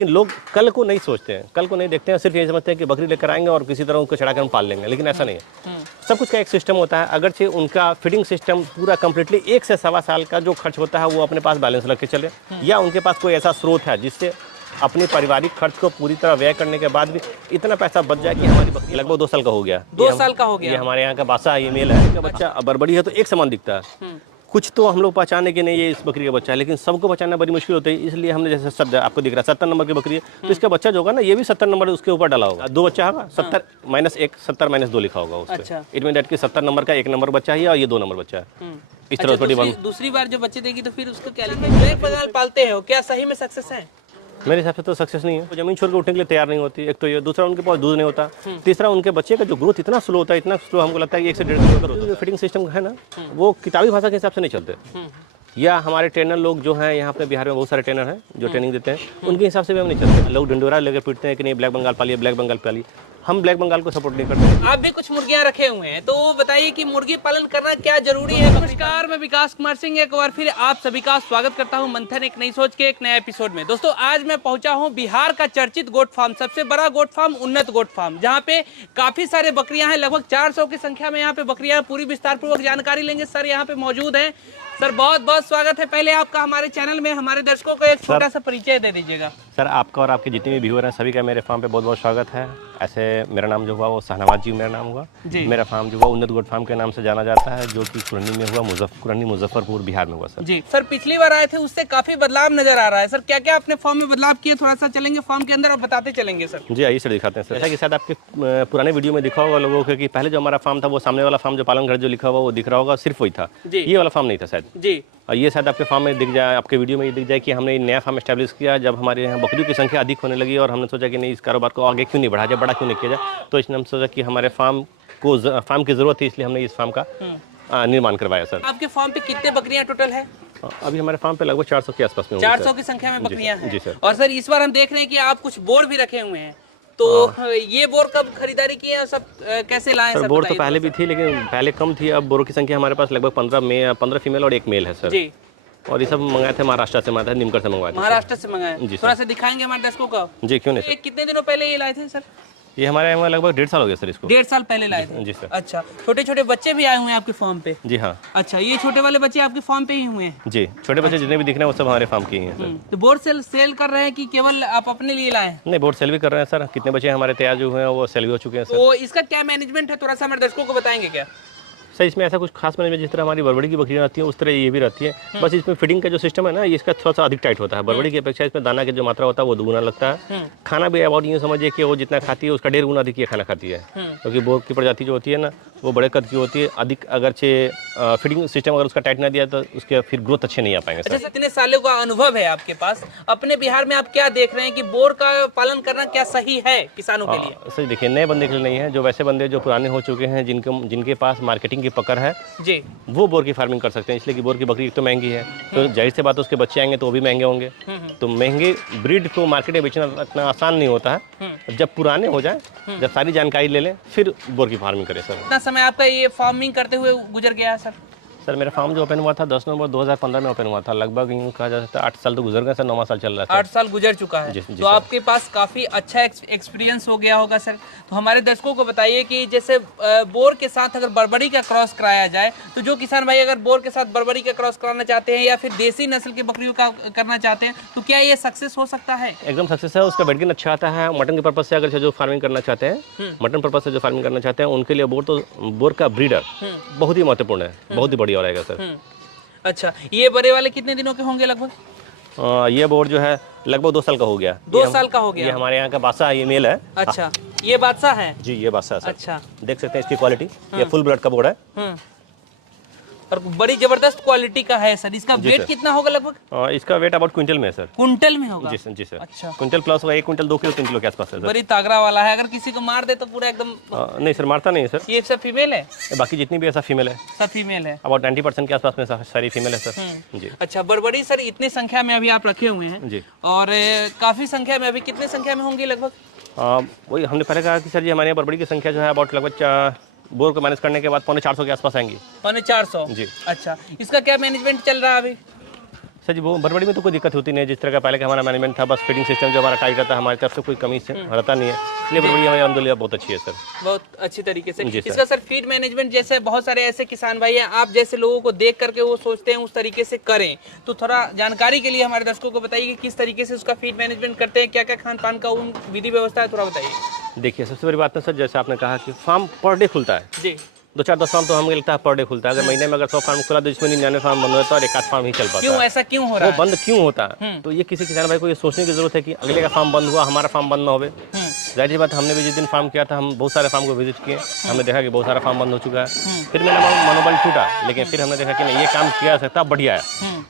लेकिन लोग कल को नहीं सोचते हैं, कल को नहीं देखते हैं, सिर्फ ये समझते हैं कि बकरी लेकर आएंगे और किसी तरह उनको चढ़ाकर हम पाल लेंगे, लेकिन ऐसा नहीं है। सब कुछ का एक सिस्टम होता है। अगरचे उनका फीडिंग सिस्टम पूरा कंप्लीटली 1 से सवा साल का जो खर्च होता है वो अपने पास बैलेंस रख के चले, या उनके पास कोई ऐसा स्रोत है जिससे अपने पारिवारिक खर्च को पूरी तरह व्यय करने के बाद भी इतना पैसा बच जाए कि हमारी बकरी लगभग 2 साल का हो गया। 2 साल का हो गया। ये हमारे यहाँ का बासा है, ये मेल है। इसका बच्चा बड़बड़ी है तो एक समान दिखता है। कुछ तो हम लोग पहचाने कि नहीं ये इस बकरी का बच्चा है, लेकिन सबको पहचानना बड़ी मुश्किल होती है। इसलिए हमने जैसे सब आपको दिख रहा है 70 नंबर की बकरी है, तो इसका बच्चा जो होगा ना ये भी 70 नंबर उसके ऊपर डाला होगा। 2 बच्चा होगा, 70 -1 70 -2 लिखा होगा उसमें। अच्छा। इट मीन दैट कि 70 नंबर का 1 नंबर बच्चा है और ये 2 नंबर बच्चा है। इस तरह दूसरी बार जो बच्चे देगी तो फिर उसको क्या लिखेंगे? ब्लैक बंगाल पालते हो, क्या सही में सक्सेस है? मेरे हिसाब से तो सक्सेस नहीं है। वो जमीन छोड़ के उठने के लिए तैयार नहीं होती, एक तो ये, दूसरा उनके पास दूध नहीं होता, तीसरा उनके बच्चे का जो ग्रोथ इतना स्लो होता है, इतना स्लो हमको लगता है कि 1 से 1.5 किलो होता है। फिटिंग सिस्टम है ना, वो किताबी भाषा के हिसाब से नहीं चलते। या हमारे ट्रेनर लोग जो हैं यहाँ पे बिहार में बहुत सारे ट्रेनर हैं जो ट्रेनिंग देते हैं, उनके हिसाब से भी हम नहीं चलते। लोग ढिंडोरा लेकर पीटते हैं कि नहीं ब्लैक बंगाल पालिए, ब्लैक बंगाल पालिए। हम ब्लैक बंगाल को सपोर्ट नहीं करते। आप भी कुछ मुर्गियां रखे हुए हैं, तो बताइए कि मुर्गी पालन करना क्या जरूरी है? नमस्कार, मैं विकास कुमार सिंह एक बार फिर आप सभी का स्वागत करता हूं मंथन एक नई सोच के एक नए एपिसोड में। दोस्तों आज मैं पहुंचा हूं बिहार का चर्चित गोट फार्म, सबसे बड़ा गोट फार्म उन्नत गोट फार्म, जहां पे काफी सारे बकरियां हैं। लगभग 400 की संख्या में यहाँ पे बकरियां। पूरी विस्तार पूर्वक जानकारी लेंगे। सर यहाँ पे मौजूद है। सर बहुत बहुत स्वागत है पहले आपका हमारे चैनल में। हमारे दर्शकों को एक छोटा सा परिचय दे दीजिएगा। सर आपका और आपके जितने भी व्यूअर हैं सभी का मेरे फार्म पे बहुत बहुत स्वागत है। ऐसे मेरा नाम जो हुआ वो शाहनवाज जी मेरा नाम हुआ। मेरा फार्म जो हुआ उन्नत गोट फार्म के नाम से जाना जाता है, जो कि कुरनी में हुआ, कुरनी मुजफ्फरपुर बिहार में हुआ। सर जी सर, पिछली बार आए थे उससे काफी बदलाव नजर आ रहा है। सर क्या क्या आपने फार्म में बदलाव किए, थोड़ा सा चलेंगे फार्म के अंदर और बताते चलेंगे सर। जी आइए सर दिखाते हैं सर। जैसा कि शायद आपके पुराने वीडियो में दिखा होगा लोगों को कि पहले जो हमारा फार्म था वो सामने वाला फार्म जो पालन घर जो लिखा हुआ वो दिख रहा होगा, सिर्फ वही था। ये वाला फार्म नहीं था शायद। जी और ये शायद आपके फार्म में दिख जाए, आपके वीडियो में ये दिख जाए कि हमने नया फार्म एस्टैब्लिश किया जब हमारे यहाँ बकरियों की संख्या अधिक होने लगी, और हमने सोचा कि नहीं इस कारोबार को आगे क्यों नहीं बढ़ाया जाए, बड़ा क्यों नहीं किया जाए। तो इसने हम सोचा कि हमारे फार्म की ज़रूरत थी, इसलिए हमने इस फार्म का निर्माण करवाया। सर आपके फार्म पे कितने बकरियां टोटल है? अभी हमारे फार्म पे लगभग 400 के आसपास में 400 की संख्या में बकरियां हैं। जी सर। और सर इस बार हम देख रहे हैं कि आप कुछ बोर भी रखे हुए हैं, तो ये बोर कब खरीदारी किए हैं, सब कैसे लाए? सर बोर तो पहले भी थी, लेकिन पहले कम थी। अब बोरों की संख्या हमारे पास लगभग 15 फीमेल और 1 मेल है सर। जी। और ये सब मंगाए थे महाराष्ट्र से, मंगाए थे निमकर से मंगवाए थे। महाराष्ट्र से मंगाए? थोड़ा सा दिखाएंगे हमारे दर्शकों को। जी क्यों नहीं सर। कितने दिनों पहले ये लाए थे सर? ये हमारे यहाँ लगभग 1.5 साल हो गया सर इसको। 1.5 साल पहले लाए थे? जी सर। अच्छा, छोटे छोटे बच्चे भी आए हुए हैं आपके फार्म पे? जी हाँ। अच्छा, ये छोटे वाले बच्चे आपके फार्म पे ही हुए हैं? जी, छोटे बच्चे जितने भी दिख रहे हैं वो सब हमारे फार्म के ही हैं सर। तो बोर्ड सेल कर रहे हैं कि केवल आप अपने लिए लाए हैं? नहीं, बोर्ड सेल भी कर रहे हैं सर। कितने बच्चे हमारे तैयार जो हुए हैं वो सेल भी हो चुके हैं सर। तो इसका क्या मैनेजमेंट है, थोड़ा सा हमारे दर्शकों को बताएंगे क्या? सर इसमें ऐसा कुछ खास मैनेजमेंट, जिस तरह हमारी बड़बड़ी की बकरियां रहती हैं उस तरह ये भी रहती है। बस इसमें फीडिंग का जो सिस्टम है ना, इसका थोड़ा सा अधिक टाइट होता है। बड़बड़ी की अपेक्षा इसमें दाना की जो मात्रा होता है वो दुगुना लगता है। खाना भी अबाउट यूँ समझिए कि वो जितना खाती है उसका 1.5 गुना अधिक ये खाना खाती है, क्योंकि बोर की प्रजाति जो होती है ना वो बड़े कद की होती है। अधिक अगरचे फीडिंग सिस्टम अगर उसका टाइट ना दिया तो उसके फिर ग्रोथ अच्छे नहीं आ पाएंगे सर। अच्छा, इतने सालों का अनुभव है आपके पास, अपने बिहार में आप क्या देख रहे हैं कि बोर का पालन करना क्या सही है किसानों के लिए? सर देखिए, नए बंदे के लिए नहीं है, जो वैसे बंदे जो पुराने हो चुके हैं, जिनके पास मार्केटिंग की पकड़ है जी, वो बोर की फार्मिंग कर सकते हैं। इसलिए कि बोर की बकरी तो महंगी है, तो जाहिर सी बात उसके बच्चे आएंगे तो वो भी महंगे होंगे। तो महंगे ब्रीड को मार्केट में बेचना इतना आसान नहीं होता है। जब पुराने हो जाए, जब सारी जानकारी ले लें, फिर बोर की फार्मिंग करें सर। कितना समय आपका ये फार्मिंग करते हुए गुजर गया है सर? सर मेरा फार्म जो ओपन हुआ था 10 नवंबर 2015 में ओपन हुआ था। लगभग यूँ कहा जा सकता है 8 साल तो गुजर गए सर, 9वां साल चल रहा है। 8 साल गुजर चुका है। तो आपके पास काफी अच्छा एक्सपीरियंस हो गया होगा सर। तो हमारे दर्शकों को बताइए कि जैसे बोर के साथ अगर बर्बरी का क्रॉस कराया जाए, तो जो किसान भाई अगर बोर के साथ बर्बरी का क्रॉस कराना चाहते हैं या फिर देसी नस्ल की बकरियों का करना चाहते हैं, तो क्या ये सक्सेस हो सकता है? एकदम सक्सेस है। उसका वेट गेन अच्छा आता है। मटन के पर्पज से अगर जो फार्मिंग करना चाहते हैं, मटन पर्पज से जो फार्मिंग करना चाहते हैं, उनके लिए बोर का ब्रीडर बहुत ही महत्वपूर्ण है, बहुत ही बढ़िया रहेगा सर। अच्छा, ये बड़े वाले कितने दिनों के होंगे लगभग? ये बोर्ड जो है लगभग 2 साल का हो गया। 2 साल का हो गया। ये हमारे यहाँ का बादशाह है, ये मेल है। अच्छा, ये बादशाह है? जी ये बादशाह है। अच्छा, देख सकते हैं इसकी क्वालिटी, ये फुल ब्लड का बोर्ड है और बड़ी जबरदस्त क्वालिटी का है सर। इसका वेट कितना होगा लगभग? इसका वेट अबाउट क्विंटल में है सर। क्विंटल में होगा? जी सर, जी सर। अच्छा, क्विंटल प्लस होगा, 1 क्विंटल 2 किलो 3 किलो के आसपास है सर। बड़ी तागड़ा वाला है। अगर किसी को मार दे तो पूरा एकदम? नहीं सर, मारता नहीं है सर। ये सब फीमेल है? बाकी जितनी भी ऐसा फीमेल है, सब फीमेल है। अबाउट 90% के आसपास में सारी फीमेल है सर। जी। अच्छा, बड़बड़ी सर इतनी संख्या में अभी आप रखे हुए हैं जी, और काफी संख्या में, अभी कितने संख्या में होंगी लगभग? वही हमने पहले कहा कि सर जी हमारे यहाँ बड़बड़ी की संख्या जो है अबाउट लगभग बोर को मैनेज करने के बाद 450 के आसपास आएंगी। 450? जी। अच्छा, इसका क्या मैनेजमेंट चल रहा है अभी? सर जी वो बरबड़ी में तो कोई दिक्कत होती नहीं है, जिस तरह का पहले का हमारा मैनेजमेंट था, बस फीडिंग सिस्टम जो हमारा टाइट रहता है, हमारी तरफ से कोई कमी से रहता नहीं है, इसलिए बरबड़ी हमारी अलहमदुलिल्लाह बहुत अच्छी है सर। बहुत अच्छी तरीके से जी सर। इसका सर फीड मैनेजमेंट, जैसे बहुत सारे ऐसे किसान भाई हैं, आप जैसे लोगों को देख करके वो सोचते हैं उस तरीके से करें, तो थोड़ा जानकारी के लिए हमारे दर्शकों को बताइए कि किस तरीके से उसका फीड मैनेजमेंट करते हैं, क्या क्या खान पान का उन विधि व्यवस्था है, थोड़ा बताइए। देखिए सबसे बड़ी बात है सर, जैसे आपने कहा कि फार्म पर डे खुलता है, जी 2-4-10 फार्म तो हमें लगता है पर डे खुलता है। अगर महीने में अगर 100 फार्म खुला तो इसमें 99 फार्म बंद होता है और एक आध फार्म ही चल पाता क्यों है। ऐसा क्यों हो रहा वो है? बंद क्यों होता है, तो ये किसी किसान भाई को ये सोचने की जरूरत है कि अगले का फार्म बंद हुआ, हमारा फार्म बंद ना होवे। जाहिर सी बात, हमने भी जिस दिन फार्म किया था, हम बहुत सारे फार्म को विजिट किए, हमने देखा कि बहुत सारा फार्म बंद हो चुका है। फिर मेरा मनोबल टूटा, लेकिन फिर हमने देखा कि नहीं, ये काम किया जा सकता, बढ़िया है।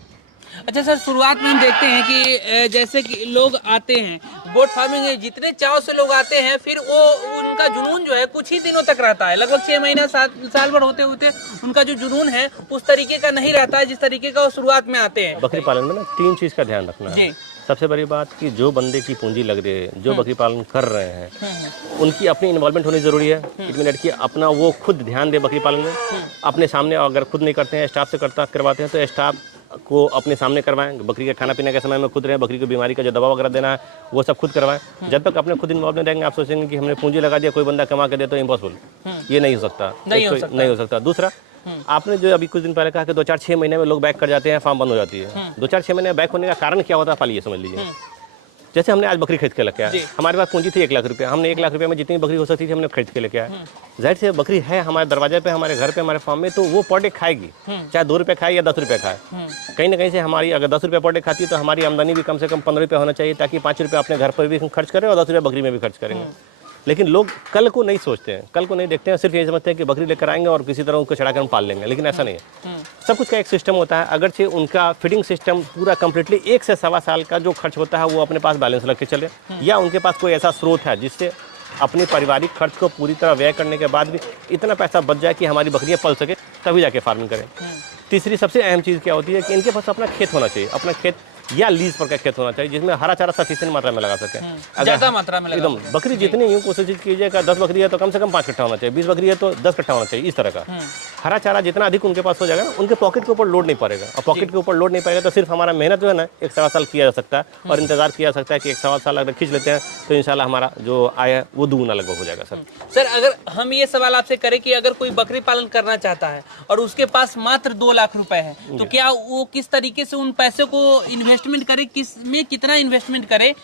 अच्छा सर, शुरुआत में हम देखते हैं कि जैसे कि लोग आते हैं गोट फार्मिंग में, जितने चाव से लोग आते हैं, फिर वो उनका जुनून जो है कुछ ही दिनों तक रहता है, लगभग 6 महीना साल भर होते होते उनका जो जुनून है उस तरीके का नहीं रहता है जिस तरीके का वो शुरुआत में आते हैं। बकरी पालन में ना 3 चीज़ का ध्यान रखना है। सबसे बड़ी बात कि जो बंदे की पूंजी लग रही है, जो बकरी पालन कर रहे हैं, उनकी अपनी इन्वॉल्वमेंट होनी जरूरी है। 1 मिनट की अपना वो खुद ध्यान दे बकरी पालन में, अपने सामने, अगर खुद नहीं करते हैं स्टाफ से करवाते हैं तो स्टाफ को अपने सामने करवाएं। बकरी के खाना पीने के समय में खुद रहें, बकरी को बीमारी का जो दवा वगैरह देना है वो सब खुद करवाएं। जब तक अपने खुद इन्वॉल्व नहीं रहेंगे, आप सोचेंगे कि हमने पूंजी लगा दिया, कोई बंदा कमा के दे, तो इम्पॉसिबल, ये नहीं हो सकता, नहीं हो सकता। दूसरा, आपने जो अभी कुछ दिन पहले कहा कि 2-4-6 महीने में लोग बैक कर जाते हैं, फार्म बंद हो जाती है। 2-4-6 महीने बैक होने का कारण क्या होता है, पालिए समझ लीजिए। जैसे हमने आज बकरी खरीद के लेके आया, हमारे पास पूंजी थी 1 लाख रुपया, हमने 1 लाख रुपये में जितनी बकरी हो सकती थी हमने खरीद के लेके आया। जाहिर से बकरी है हमारे दरवाजे पे, हमारे घर पे, हमारे फार्म में, तो वो पर डे खाएगी, चाहे 2 रुपये खाए या 10 रुपये खाए। कहीं ना कहीं से हमारी अगर 10 रुपये पर डे खाती है तो हमारी आमदनी भी कम से कम 15 रुपये होना चाहिए, ताकि 5 रुपये अपने घर पर भी खर्च करें और 10 रुपये बकरी में भी खर्च करेंगे। लेकिन लोग कल को नहीं सोचते हैं, कल को नहीं देखते हैं, सिर्फ ये समझते हैं कि बकरी लेकर आएंगे और किसी तरह उनको चढ़ाकर हम पाल लेंगे, लेकिन ऐसा नहीं है। सब कुछ का एक सिस्टम होता है। अगरचे उनका फीडिंग सिस्टम पूरा कंप्लीटली 1 से 1.25 साल का जो खर्च होता है वो अपने पास बैलेंस रख के चले, या उनके पास कोई ऐसा स्रोत है जिससे अपने पारिवारिक खर्च को पूरी तरह व्यय करने के बाद भी इतना पैसा बच जाए कि हमारी बकरियाँ पल सके, तभी जाके फार्मिंग करें। तीसरी सबसे अहम चीज़ क्या होती है कि इनके पास अपना खेत होना चाहिए, अपना खेत या लीज पर का खेत होना चाहिए, जिसमें हरा चारा सफिशिएंट मात्रा में लगा सके। ज्यादा मात्रा में एकदम बकरी जितनी यूँ कोशिश कीजिएगा, 10 बकरी है तो कम से कम 5 कट्ठा होना चाहिए, 20 बकरी है तो 10 कट्ठा होना चाहिए। इस तरह का हरा चारा जितना अधिक उनके पास हो जाएगा ना, उनके पॉकेट के ऊपर लोड नहीं पड़ेगा, और पॉकेट के ऊपर लोड नहीं पड़ेगा तो सिर्फ हमारा मेहनत जो है ना 1-1.25 साल किया जा सकता है, और इंतजार किया जा सकता है कि 1-1.25 साल अगर खींच लेते हैं तो इंशाल्लाह हमारा जो आय है वो दुगुना लगभग हो जाएगा। सर अगर हम ये सवाल आपसे करें कि अगर कोई बकरी पालन करना चाहता है और उसके पास मात्र 2 लाख रुपए है, तो क्या वो किस तरीके से उन पैसे को इन्वेस्टमेंट करे, किस में कितना इन्वेस्टमेंट करे,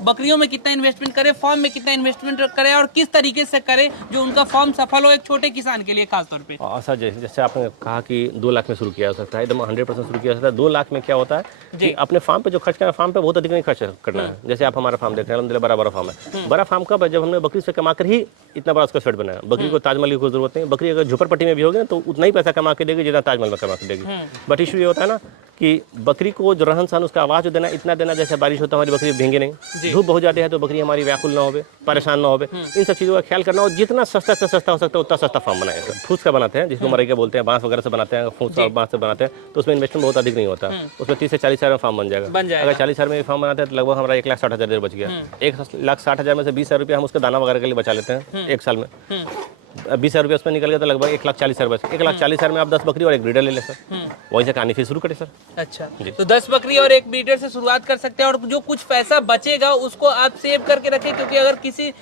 बकरियों में कितना इन्वेस्टमेंट करे, फार्म में कितना इन्वेस्टमेंट करे, और किस तरीके से करे जो उनका फार्म सफल हो एक छोटे किसान के लिए खास तौर पे? सर जैसे आपने कहा कि 2 लाख में शुरू किया जा सकता है, एकदम 100% शुरू किया जा सकता है। 2 लाख में क्या होता है कि अपने फार्म पे जो खर्च करना है, फार्म पे बहुत अधिक नहीं खर्च करना है। जैसे आप हमारा फार्म देख रहे हैं, अलहमदुलिल्लाह बड़ा फार्म है। बड़ा फार्म कब है, जब हमने बकरी से कमा कर ही इतना बड़ा उसका सेट बनाया। बकरी को ताजमहल की कोई जरूरत नहीं, बकरी अगर झोपड़पट्टी में भी होगी तो उतना ही पैसा कमा के देगी जितना ताजमहल में कमा के देगी। बट इशू ये होता है ना कि बकरी को जो रहन सहन, उसका आवाज़ देना, इतना देना, जैसे बारिश होता है हमारी बकरी भींगे नहीं, धूप बहुत जाती है तो बकरी हमारी व्याकुल ना होवे, परेशान ना होवे, इन सब चीज़ों का ख्याल करना। और जितना सस्ता से सस्ता हो सकता है उतना सस्ता फार्म बनाए। सर फूस का बनाते हैं, जिसको मरई के बोलते हैं, बांस वगैरह से बनाते हैं, फूस और बांस से बनाते हैं, तो उसमें इन्वेस्टमेंट बहुत अधिक नहीं होता। उसमें 30 से 40 हज़ार में फार्म बन जाएगा। अगर 40 हज़ार में फार्म बनाते हैं तो लगभग हमारा 1,60,000 बच गया। 1,60,000 में से 20,000 रुपये हम उसके दाना वगैरह के लिए बचा लेते हैं 1 साल में। 20,000 रुपये उसमें निकल गया तो लगभग 1,40,000 बचे। 1,40,000 में आप 10 बकरी और 1 ब्रीडर ले ले सर, वहीं से कहानी फिर शुरू करें सर। अच्छा, तो 10 बकरी और 1 ब्रीडर से शुरुआत कर सकते हैं, और जो कुछ पैसा बचेगा उसको आप सेव करके रखें, क्योंकि अगर किसी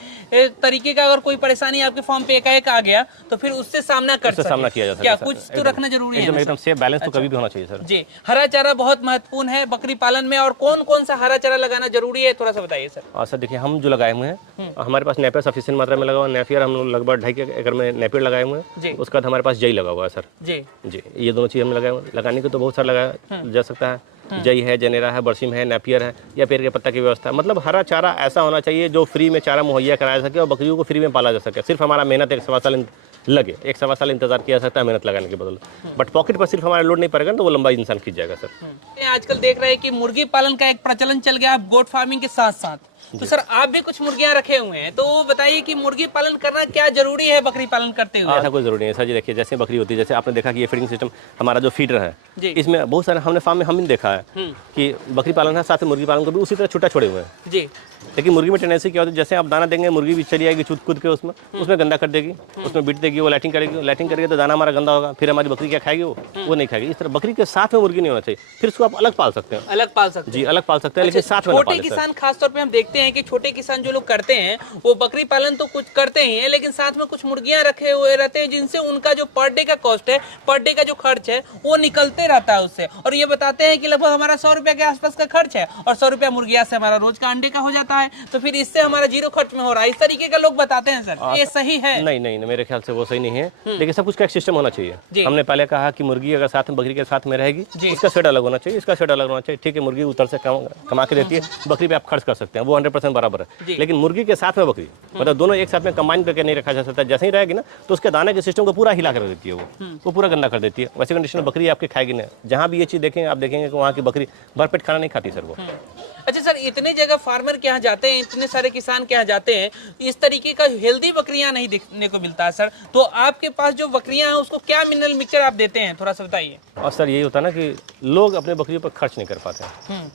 तरीके का अगर कोई परेशानी आपके फार्म पे एकाएक आ गया तो फिर उससे सामना किया जा सकता है। कुछ तो रखना जरूरी है, एकदम सेफ बैलेंस तो कभी भी होना चाहिए सर। जी, हरा चारा बहुत महत्वपूर्ण है बकरी पालन में, और कौन कौन सा हरा चारा लगाना जरूरी है, थोड़ा सा बताइए सर। सर देखिए, हम जो लगाए हुए हैं, हमारे पास नेपियर सफिशिएंट मात्रा में लगा हुआ है। नेपियर हम लोग लगभग 2.5 एकड़ में नेपियर लगाए हुए हैं। उसके बाद हमारे पास जई लगा हुआ है सर। जी, ये दोनों चीज़ हमने लगाए हुए हैं। लगाने को तो बहुत सारा लगाया जा सकता है, जई है, जेनेरा है, बरसीम है, नेपियर है, या पेड़ के पत्ता की व्यवस्था। मतलब हरा चारा ऐसा होना चाहिए जो फ्री में चारा मुहैया कराया सके और बकरियों को फ्री में पाला जा सके। सिर्फ हमारा मेहनत 1-1.25 साल लगे, 1-1.25 साल इंतजार किया जा सकता है मेहनत लगाने के बदले, बट पॉकेट पर सिर्फ हमारा लोड नहीं पड़ेगा तो वो लंबा इंसान खींच जाएगा सर। आजकल देख रहे हैं कि मुर्गी पालन का एक प्रचलन चल गया है गोट फार्मिंग के साथ साथ, तो सर आप भी कुछ मुर्गियां रखे हुए हैं, तो बताइए कि मुर्गी पालन करना क्या जरूरी है बकरी पालन करते हुए? ऐसा कोई जरूरी नहीं है सर जी। देखिए जैसे बकरी होती है, जैसे आपने देखा कि ये फीडिंग सिस्टम हमारा जो फीडर है, जी। इसमें बहुत सारे हमने फार्म में हम देखा है कि बकरी पालन है साथ में मुर्गी पालन को भी उसी तरह छुट्टा छोड़े हुए हैं जी। लेकिन मुर्गी में टेंडेंसी क्या होती है, जैसे आप दाना देंगे मुर्गी भी चली आएगी छूट कूद के उसमें गंदा कर देगी, उसमें बीट देगी, वो लैटिंग करेगी तो दाना हमारा गंदा होगा, फिर हमारी बकरी क्या खाएगी, वो नहीं खाएगी। इस तरह बकरी के साथ में मुर्गी नहीं होना चाहिए, फिर उसको आप अलग पाल सकते हैं। अलग पाल सकते हैं जी, अलग पाल सकते हैं, लेकिन साथ में ना छोटे पालें, सर। किसान खासतौर पे हम देखते हैं कि छोटे किसान जो लोग करते हैं वो बकरी पालन तो कुछ करते ही हैं, लेकिन साथ में कुछ मुर्गियां रखे हुए रहते हैं जिनसे उनका जो पर डे का कॉस्ट है, पर डे का जो खर्च है वो निकलते रहता है उससे, और ये बताते हैं कि लगभग हमारा 100 रुपया के आसपास का खर्च है और 100 रुपया मुर्गिया से हमारा रोज का अंडे का हो जाता है, तो फिर इससे हमारा जीरो खर्च में हो रहा है। इस तरीके का लोग बताते हैं सर, ये सही है? नहीं, मेरे ख्याल से वो सही नहीं है, लेकिन सब कुछ का एक सिस्टम होना चाहिए। हमने पहले कहा कि मुर्गी अगर साथ में बकरी के साथ में रहेगी, उसका शेड अलग होना चाहिए, इसका शेड अलग होना चाहिए। ठीक है, मुर्गी उतर से कमा के देती है, बकरी पे आप खर्च कर सकते हैं, वो 100% बराबर है, लेकिन मुर्गी के साथ में बकरी, मतलब दोनों एक साथ में कंबाइन करके नहीं रखा जा सकता। जैसे ही रहेगी ना तो उसके दाने के सिस्टम को पूरा हिला कर देती है, वो पूरा गंदा कर देती है। वैसे कंडीशन में बकरी आपकी खाएगी नहीं। जहाँ भी ये चीज़ देखेंगे आप देखेंगे कि वहाँ की बकरी भरपेट खाना नहीं खाती सर वो। अच्छा सर, इतने जगह फार्मर के यहाँ जाते हैं, इतने सारे किसान के यहाँ जाते हैं, इस तरीके का हेल्दी बकरियां नहीं देखने को मिलता है सर, तो आपके पास जो बकरियां हैं उसको क्या मिनरल मिक्सचर आप देते हैं, थोड़ा सा बताइए। और सर यही होता है ना कि लोग अपने बकरियों पर खर्च नहीं कर पाते हैं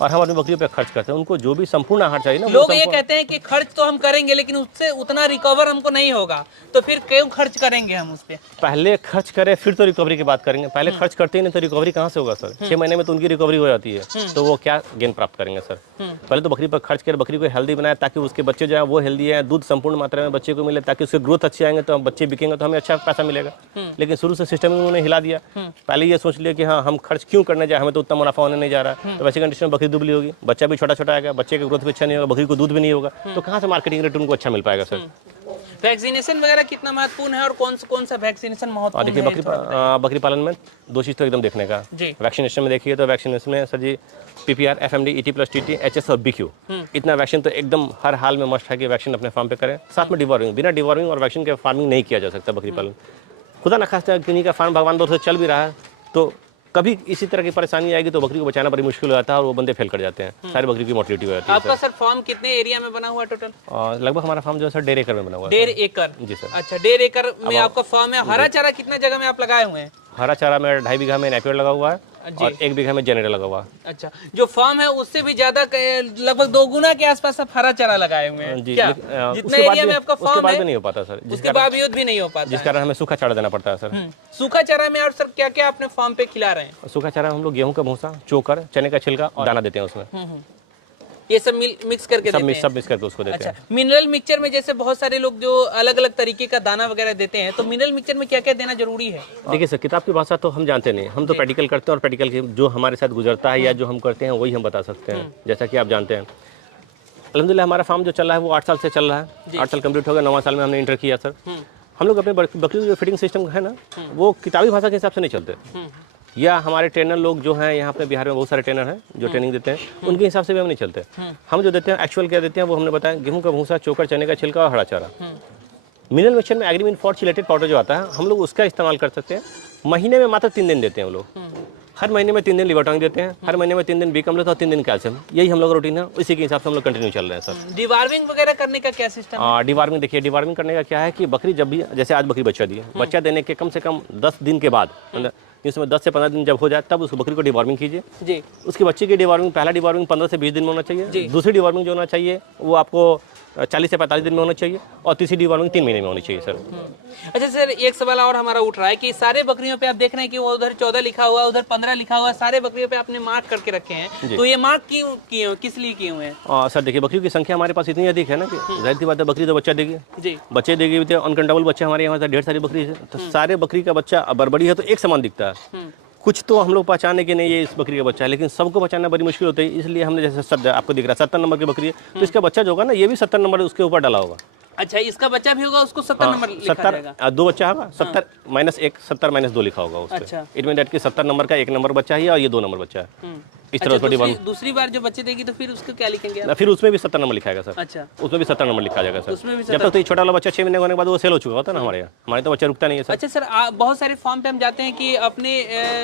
और हम अपनी बकरियों पर खर्च करते हैं। उनको जो भी संपूर्ण आहार चाहिए ना, लोग ये कहते हैं कि खर्च तो हम करेंगे लेकिन उससे उतना रिकवर हमको नहीं होगा, तो फिर क्यों खर्च करेंगे हम उस पर? पहले खर्च करें फिर तो रिकवरी की बात करेंगे। पहले खर्च करते ही नहीं तो रिकवरी कहाँ से होगा सर? 6 महीने में तो उनकी रिकवरी हो जाती है, तो वो क्या गेन प्राप्त करेंगे सर? पहले तो बकरी पर खर्च कर बकरी को हेल्दी बनाए ताकि उसके बच्चे जो है वो हेल्दी है, दूध संपूर्ण मात्रा में बच्चे को मिले ताकि उसके ग्रोथ अच्छे आएंगे, तो हम बच्चे बिकेंगे तो हमें अच्छा पैसा मिलेगा। लेकिन शुरू से सिस्टम उन्होंने हिला दिया। पहले ये सोच लिया कि हाँ हम खर्च क्यों करने जाए, हमें तो उतना मुनाफा होने नहीं जा रहा है, तो वैसे कंडीशन में बकरी दुबली होगी, बच्चा भी छोटा आएगा, बच्चे का ग्रोथ भी अच्छा नहीं होगा, बकरी को दूध भी नहीं होगा, तो कहाँ से मार्केटिंग रेट उनको अच्छा मिल पाएगा सर? वैक्सीनेशन वगैरह कितना महत्वपूर्ण है और कौन सा वैक्सीनेशन महत्वपूर्ण है? देखिए बकरी पालन में 2 चीज़ तो एकदम देखने का। वैक्सीनेशन में देखिए तो वैक्सीनेशन में सर जी PPR, FMD, ET plus TT, HS और BQ, इतना वैक्सीन तो एकदम हर हाल में मस्ट है कि वैक्सीन अपने फार्म पे करें। साथ में डिवॉर्मिंग, बिना डिवॉर्मिंग और वैक्सीन के फार्मिंग नहीं किया जा सकता बकरी पालन। खुदा न खास्ता किन्हीं का फार्म भगवान दौर से चल भी रहा है तो कभी इसी तरह की परेशानी आएगी तो बकरी को बचाना बड़ी मुश्किल हो जाता है और वो बंदे फेल कर जाते हैं, सारी बकरी की मोर्टिलिटी हो जाती है। आपका सर फार्म कितने एरिया में बना हुआ है टोटल? लगभग हमारा फार्म जो है सर 1.5 एकड़ में बना हुआ है। 1.5 एकड़? जी सर। अच्छा, 1.5 एकड़ में आपका फार्म है। हरा चारा कितना जगह में आप लगाए हुए हैं? हरा चारा में 2.5 बीघा में नेपियर लगा हुआ है और 1 बीघा में जेनेटर लगा हुआ है। अच्छा, जो फार्म है उससे भी ज्यादा लगभग 2 गुना के आसपास आप हरा चारा लगाए हुए हैं क्या? जितना एरिया में आपका फार्म है नहीं हो पाता सर, उसके बावजूद भी नहीं हो पाता, जिस कारण हमें सूखा चारा देना पड़ता है सर। सूखा चारा में और सर क्या क्या अपने फार्म पे खिला रहे हैं? सूखा चारा हम लोग गेहूं का भूसा, चोकर, चने का छिलका और दाना देते हैं उसमें। ये सब मिक्स करके देते हैं? सब मिक्स करके उसको देते हैं। मिनरल मिक्सचर में जैसे बहुत सारे लोग जो अलग अलग तरीके का दाना वगैरह देते हैं, तो मिनरल मिक्सचर में क्या क्या देना जरूरी है? देखिए सर, किताब की भाषा तो हम जानते नहीं, हम तो प्रैक्टिकल करते हैं और प्रैक्टिकल के जो हमारे साथ गुजरता है या जो हम करते हैं वही हम बता सकते हैं। जैसा कि आप जानते हैं अल्हम्दुलिल्लाह हमारा फार्म जो चल रहा है वो 8 साल से चल रहा है। 8 साल कंप्लीट हो गया, 9वां साल में हमने इंटर किया सर। हम लोग अपने बकरी जो फीडिंग सिस्टम है ना, वो किताबी भाषा के हिसाब से नहीं चलते, या हमारे ट्रेनर लोग जो हैं यहाँ पे बिहार में बहुत सारे ट्रेनर हैं जो ट्रेनिंग देते हैं, उनके हिसाब से भी हम नहीं चलते। हम जो देते हैं एक्चुअल क्या देते हैं वो हमने बताया, गेहूं का भूसा, चोकर, चने का छिलका और हरा चारा। मिनरल मिक्सचर में एग्रीमिन फॉर चिलेटेड पाउडर जो आता है हम लोग उसका इस्तेमाल कर सकते हैं। महीने में मात्र 3 दिन देते हैं हम लोग। हर महीने में 3 दिन लिवर टॉनिक देते हैं, हर महीने में 3 दिन बी कॉम्प्लेक्स और 3 दिन कैल्शियम। यही हम लोग का रूटीन है, इसी के हिसाब से हम लोग कंटिन्यू चल रहे हैं सर। डिवार्मिंग वगैरह करने का क्या सिस्टम है? डिवार्मिंग देखिए, डिवार्मिंग करने का क्या है कि बकरी जब भी, जैसे आज बकरी बच्चा दी है, बच्चा देने के कम से कम 10 दिन के बाद, जिसमें 10 से 15 दिन जब हो जाए तब उस बकरी को डिवार्मिंग कीजिए जी। उसके बच्चे की डिवार्मिंग, पहला डिवार्मिंग 15 से 20 दिन में होना चाहिए, दूसरी डिवार्मिंग जो होना चाहिए वो आपको 40 से 45 दिन में होना चाहिए और तीसरी डिवार्मिंग 3 महीने में होनी चाहिए सर। अच्छा सर, एक सवाल और हमारा उठ रहा है कि सारे बकरियों पे आप देख रहे हैं कि वो उधर 14 लिखा हुआ है, उधर 15 लिखा हुआ है, सारे बकरियों पे आपने मार्क करके रखे हैं, तो ये मार्क क्यों किए, किस लिए किए हुए हैं? सर देखिए, बकरियों की संख्या हमारे पास इतनी अधिक है ना कि जाहिर सी बात है बकरी तो बच्चा देगी जी, बच्चे देगी, तो अनकाउंटेबल बच्चे हमारे यहाँ ढेर सारी बकरी है, तो सारे बकरी का बच्चा बड़बड़ी है तो एक समान दिखता है। कुछ तो हम लोग पहचाने कि नहीं ये इस बकरी का बच्चा है, लेकिन सबको पहचानना बड़ी मुश्किल होती है। इसलिए हमने जैसे सब आपको दिख रहा है 70 नंबर की बकरी है, तो इसका बच्चा जो होगा ना ये भी 70 नंबर उसके ऊपर डाला होगा। अच्छा, इसका बच्चा भी होगा, उसको 70 नंबर लिखा जाएगा। 2 बच्चा होगा, 70 -1 70 -2 लिखा होगा उसपे। अच्छा, इट मीन दैट कि 70 नंबर का 1 नंबर बच्चा है और ये 2 नंबर बच्चा है। इस तरह छोटी बॉल। दूसरी बार जो बच्चे देगी तो फिर उसको क्या लिखेंगे आप? फिर उसमें भी 70 नंबर लिखाएगा सर। अच्छा, उसमें भी 70 नंबर लिखा जाएगा सर। उसमें भी जब तक तो ये छोटा वाला बच्चा 6 महीने होने के बाद वो सेल हो चुका होता है ना हमारे यहाँ, हमारे तो बच्चा रुकता नहीं है सर। अच्छा सर, बहुत सारे फार्म पे हम जाते हैं कि अपने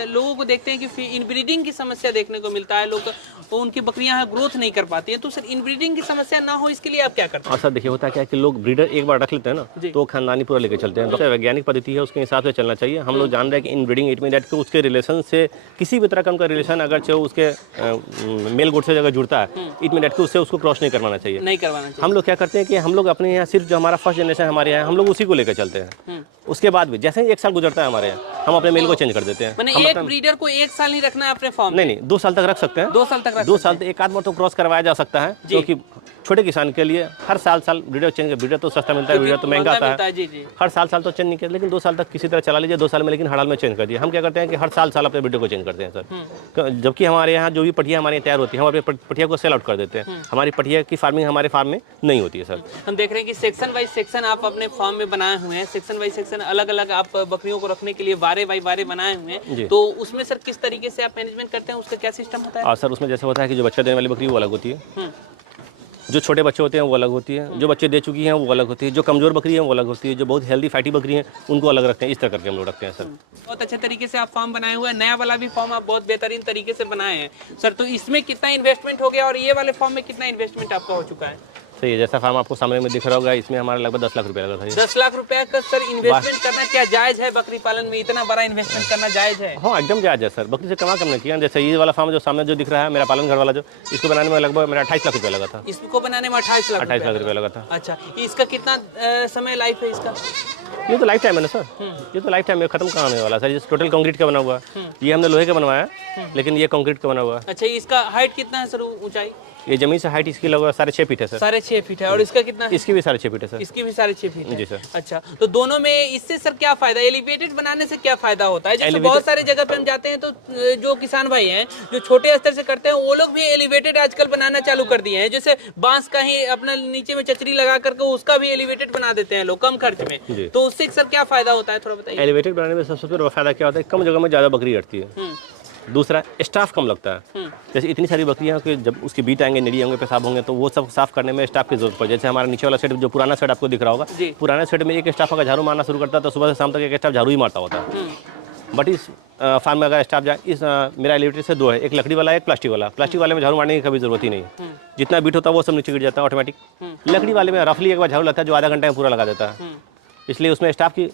लोगों को देखते हैं कि इनब्रीडिंग की समस्या देखने को मिलता है, लोग उनकी बकरियां ग्रोथ नहीं कर पाती हैं, तो सर इनब्रीडिंग की समस्या ना हो इसके लिए आप क्या करते हैं? और सर देखिए होता क्या है कि लोग ब्रीडर एक बार रख लेते हैं ना तो खानदानी पूरा लेके चलते हैं। वैज्ञानिक पद्धति है उसके हिसाब से चलना चाहिए। हम लोग जान रहे हैं कि इनब्रीडिंग इट मीन दैट कि उसके रिलेशन से किसी भी तरह का उनका रिलेशन अगर चाहे उसके मेल गोट से अगर जुड़ता है इट मीन दैट कि उससे उसको क्रॉस नहीं करवाना चाहिए। नहीं करवाना चाहिए। हम लोग क्या करते हैं कि हम लोग अपने यहाँ सिर्फ जो हमारा फर्स्ट जनरेशन हमारे यहाँ हम लोग उसी को लेकर चलते हैं। उसके बाद भी जैसे ही 1 साल गुजरता है हमारे यहाँ हम अपने मेल को चेंज कर देते हैं। मैंने एक ब्रीडर को 1 साल नहीं रखना है अपने फार्म? नहीं, 2 साल तक रख सकते हैं। 2 साल तक? 2 साल तक एक आध बार तो क्रॉस करवाया जा सकता है, क्योंकि छोटे किसान के लिए हर साल ब्रीडर चेंज, ब्रीडर तो सस्ता मिलता है, ब्रीडर तो महंगा आता है। जी जी। हर साल तो चेंज नहीं किया, लेकिन 2 साल तक किसी तरह चला लीजिए। 2 साल में लेकिन हड़ाल में चेंज कर दिए। हम क्या करते हैं कि हर साल अपने ब्रीडर को चेंज करते हैं सर। जबकि हमारे यहाँ जो भी पटिया हमारे यहाँ तैयार होती है हम अपने पटिया को सेल आउट कर देते हैं। हमारी पटिया की फार्मिंग हमारे फार्म में नहीं होती है सर। हम देख रहे हैं कि सेक्शन बाई सेक्शन आप अपने फार्म में बनाए हुए हैं, सेक्शन बाई सेक्शन अलग अलग आप बकरियों को रखने के लिए वारे बाई वारे बनाए हुए हैं, तो उसमें सर किस तरीके से आप मैनेजमेंट करते हैं, उसका क्या सिस्टम होता है? और सर उसमें जैसे होता है कि जो बच्चा देने वाली बकरी वो अलग होती है, जो छोटे बच्चे होते हैं वो अलग होती है, जो बच्चे दे चुकी हैं वो अलग होती है, जो कमजोर बकरी है वो अलग होती है, जो बहुत हेल्दी फैटी बकरी है उनको अलग रखते हैं। इस तरह करके हम लोग रखते हैं सर। बहुत अच्छे तरीके से आप फार्म बनाए हुए हैं। नया वाला भी फार्म आप बहुत बेहतरीन तरीके से बनाए हैं सर। तो इसमें कितना इन्वेस्टमेंट हो गया और ये वाले फार्म में कितना इन्वेस्टमेंट आपका हो चुका है? सही है, जैसा फार्म आपको सामने में दिख रहा होगा इसमें हमारा लगभग 10 लाख रुपया लगा था। 10 लाख रुपया का सर इन्वेस्टमेंट करना क्या जायज है? बकरी पालन में इतना बड़ा इन्वेस्टमेंट करना जायज है? हाँ एकदम जायज है सर। बकरी से कमा कम किया। जैसे ये वाला फार्म जो सामने जो दिख रहा है मेरा पालन घर वाला, जो इसको बनाने में लगभग मेरा 28 लाख रुपया लगा था। इसको बनाने में 28 लाख रुपया लगा था। अच्छा, इसका कितना समय लाइफ है इसका? ये तो लाइफ टाइम है ना सर, ये तो लाइफ टाइम में खत्म कहाँ होने वाला सर। ये टोटल कंक्रीट का बना हुआ है, ये हमने लोहे का बनवाया लेकिन ये कंक्रीट का बना हुआ है। अच्छा, इसका हाइट कितना है सर, ऊंचाई? ये जमीन से हाइट इसकी लगभग 6.5 फीट है सर। 6.5 फीट है। और इसका कितना? इसकी भी 6.5 फीट है सर। इसकी भी 6.5 फीट है। जी सर। अच्छा, तो दोनों में इससे सर क्या फायदा, एलिवेटेड बनाने से क्या फायदा होता है? जैसे बहुत सारे जगह पे हम जाते हैं तो जो किसान भाई हैं जो छोटे स्तर से करते हैं वो लोग भी एलिवेटेड आजकल बनाना चालू कर दिए हैं। जैसे बांस का ही अपना नीचे में चचरी लगा करके उसका भी एलिवेटेड बना देते हैं लोग कम खर्च में। तो उससे सर क्या फायदा होता है, थोड़ा बताइए। एलिवेटेड बनाने में सबसे बड़ा फायदा क्या होता है, कम जगह में ज्यादा बकरी हटती है। दूसरा स्टाफ कम लगता है। जैसे इतनी सारी बकरियां कि जब उसके बीट आएंगे, निड़ी होंगे, पेशाब होंगे तो वो सब साफ करने में स्टाफ की जरूरत पड़े। जैसे हमारा नीचे वाला सेट जो पुराना सेट आपको दिख रहा होगा, पुराने सेट में एक स्टाफ अगर झाड़ू मारना शुरू करता है तो सुबह से शाम तक एक स्टाफ झाड़ू ही मारता होता है। बट इस फार्म में अगर स्टाफ जाए, इस मेरा इलेक्ट्रिक से 2 है, एक लकड़ी वाला एक प्लास्टिक वाला। प्लास्टिक वाले में झाड़ू मारने की कभी जरूरत ही नहीं, जितना बीट होता है वो सब नीचे गिर जाता है ऑटोमेटिक। लकड़ी वाले में रफली एक बार झाड़ू लगता है जो आधा घंटा में पूरा लगा देता है, इसलिए उसमें स्टाफ की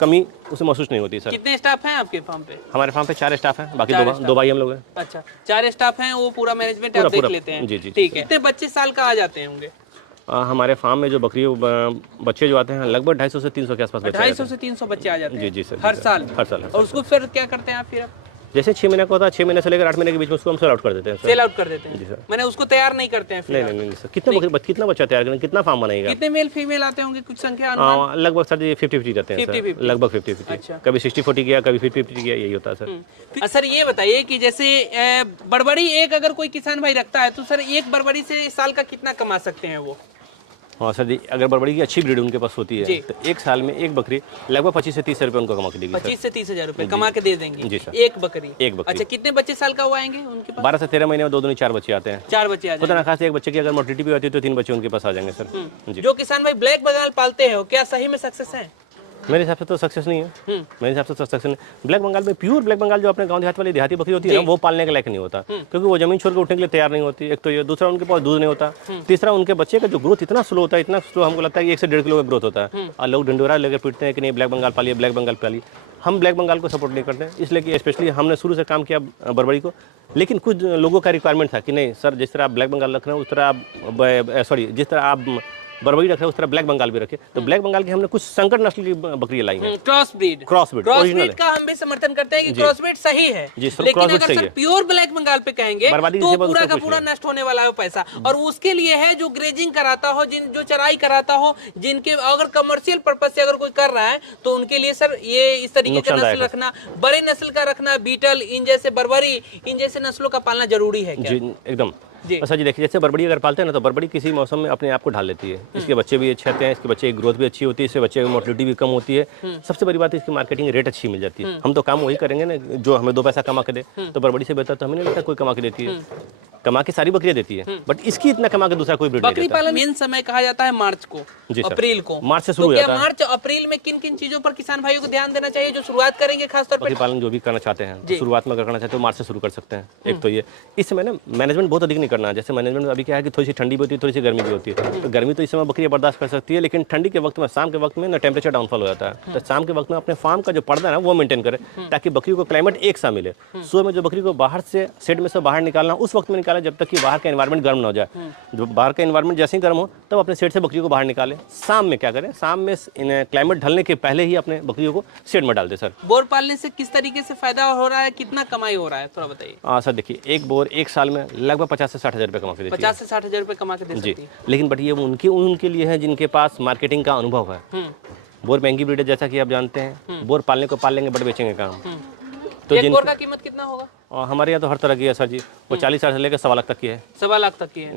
कमी उसे महसूस नहीं होती सर। कितने स्टाफ हैं आपके फार्म पे? हमारे फार्म पे 4 स्टाफ हैं, बाकी 2 भाई हम लोग हैं। अच्छा, 4 स्टाफ हैं, वो पूरा मैनेजमेंट आप देख लेते हैं? जी जी, ठीक है। कितने बच्चे साल का आ जाते होंगे? हमारे फार्म में जो बकरी बच्चे जो आते हैं लगभग 250 से 300 के आसपास। 250 से 300 बच्चे आ जाते हैं? जी जी सर। हर साल? हर साल। और उसको फिर क्या करते हैं आप फिर? जैसे 6 महीने का होता है, 6 महीने से लेकर 8 महीने के बीच में उसको हम सेल आउट कर देते हैं। सेल आउट कर देते हैं? जी सर। मैंने उसको तैयार नहीं करते हैं? नहीं सर। कितना बच्चा तैयार करें, कितना फार्म बनाएगा? कितने मेल फीमेल आते होंगे, कुछ संख्या? लगभग सर जी 50-50 रहते हैं सर। लगभग 50-50। कभी 60-40 गया, कभी 50-50 गया, यही होता है सर। सर ये बताइए कि जैसे बड़बड़ी एक अगर कोई किसान भाई रखता है तो सर एक बड़बड़ी से साल का कितना कमा सकते हैं वो? हाँ सर जी, अगर बड़बड़ी की अच्छी ब्रीड उनके पास होती है तो एक साल में एक बकरी लगभग 25 से 30 रुपये उनको कमा के देगी। 25 से 30 हजार रुपए कमा के दे देंगे? जी सर। एक बकरी? अच्छा, कितने बच्चे साल का हुआ आएंगे उनके पास? 12 से 13 महीने में 2 4 बच्चे आते हैं। 4 बच्चे आ जाएंगे। ना खास एक बच्चे की अगर मोटिलिटी भी होती है तो 3 बच्चे उनके पास आ जाएंगे सर। जो किसान भाई ब्लैक बंगाल पालते हैं क्या सही में सक्सेस है? मेरे हिसाब से तो सक्सेस नहीं है। मेरे हिसाब से तो सक्सेस नहीं। ब्लैक बंगाल में प्योर ब्लैक बंगाल जो अपने गांव देहात वाली देहाती बकरी होती है ना, वो पालने के लायक नहीं होता, क्योंकि वो जमीन छोड़ के उठने के लिए तैयार नहीं होती। एक तो ये, दूसरा उनके पास दूध नहीं होता, तीसरा उनके बच्चे का जो ग्रोथ इतना स्लो होता है, इतना स्लो हमको लगता है कि 1 से 1.5 किलो का ग्रोथ होता है। और लोग ढिंडोरा लेकर पीटते हैं कि नहीं ब्लैक बंगाल पालिए, ब्लैक बंगाल पालिए। हम ब्लैक बंगाल को सपोर्ट नहीं करते हैं, इसलिए कि स्पेशली हमने शुरू से काम किया बड़बड़ी को। लेकिन कुछ लोगों का रिक्वायरमेंट था कि नहीं सर, जिस तरह आप ब्लैक बंगाल रख रहे हैं उस तरह आप जिस तरह आप बड़बड़ी रख रहे हैं उस तरह ब्लैक बंगाल भी रखे। तो ब्लैक बंगाल की हमने कुछ संकर नस्ल की बकरियां लाई हैं। क्रॉस ब्रीड का हम भी समर्थन करते हैं कि क्रॉस ब्रीड सही है, लेकिन अगर सर प्योर ब्लैक बंगाल पे कहेंगे तो पूरा का पूरा नष्ट होने वाला है पैसा। और उसके लिए है जो ग्रेजिंग कराता हो, जो चराई कराता हो, जिनके अगर कमर्शियल पर्पज से अगर कोई कर रहा है तो उनके लिए सर ये इस तरीके का नस्ल रखना, बड़े नस्ल का रखना, बीटल इन जैसे बर्बरी इन जैसे नस्लों का पालना जरूरी है क्या? एकदम जी। और सर जी देखिए, जैसे बरबड़ी अगर पालते हैं ना, तो बरबड़ी किसी मौसम में अपने आप को ढाल लेती है। इसके बच्चे भी अच्छे आते हैं, इसके बच्चे की ग्रोथ भी अच्छी होती है, इससे बच्चे की मोटिलिटी भी कम होती है। सबसे बड़ी बात है, इसकी मार्केटिंग रेट अच्छी मिल जाती है। हम तो काम वही करेंगे ना जो हमें 2 पैसा कमा के दे, तो बरबड़ी से बेहतर तो हमें नहीं लगता कोई कमा के देती है। कमा के सारी बकरियां देती है, बट इसकी इतना कमा के दूसरा कोई ब्रीड नहीं बकरी देता। पालन मेन समय कहा जाता है मार्च को, जी सर। अप्रैल को। मार्च से शुरू तो हो क्या जाता है। मार्च अप्रैल में किन किन चीजों पर किसान भाइयों को ध्यान देना चाहिए जो शुरुआत करेंगे खासतौर पर? बकरी पालन जो भी करना चाहते हैं, तो शुरुआत में अगर करना चाहते हैं तो मार्च से शुरू कर सकते हैं। एक तो ये, इस समय ना मैनेजमेंट बहुत अधिक नहीं करना है। जैसे मैनेजमेंट अभी क्या है कि थोड़ी सी ठंडी भी होती है, थोड़ी सी गर्मी भी होती है। तो गर्मी तो इस समय बकरियां बर्दाश्त कर सकती है, लेकिन ठंडी के वक्त में, शाम के वक्त में ना टेम्परेचर डाउनफॉल हो जाता है। तो शाम के वक्त में अपने फार्म का जो पर्दा है ना वो मेंटेन करें, ताकि बकरी को क्लाइमेट एक सा मिले। सुबह में जो बकरी को बाहर से शेड में से बाहर निकालना, उस वक्त में निकालें जब तक कि बाहर का एनवायरमेंट गर्म ना हो जाए। जब बाहर का एनवायरमेंट जैसे ही गर्म हो, तब अपने शेड से बकरी को बाहर निकालें। शाम में क्या करें, शाम में क्लाइमेट ढलने के पहले ही अपने बकरियों को शेड में डाल दें सर। बोर पालने से किस तरीके से फायदा हो रहा है, कितना कमाई हो रहा है, थोड़ा बताइए। सर देखिए, एक बोर एक साल में लगभग 50 से 60 हज़ार रुपये कमा के देती है। 50 से 60 हजार रुपए कमा के दे जी, सकती है। लेकिन बट ये उनके लिए है जिनके पास मार्केटिंग का अनुभव है। बोर महंगी ब्रीड है, जैसा कि आप जानते हैं। बोर पालने को पाल लेंगे, बट बेचेंगे काम। तो एक बोर का कीमत कितना होगा? हमारे यहाँ तो हर तरह की है सर जी, वो 40 हज़ार से लेकर 1.25 लाख तक की है। 1.25 लाख तक की है।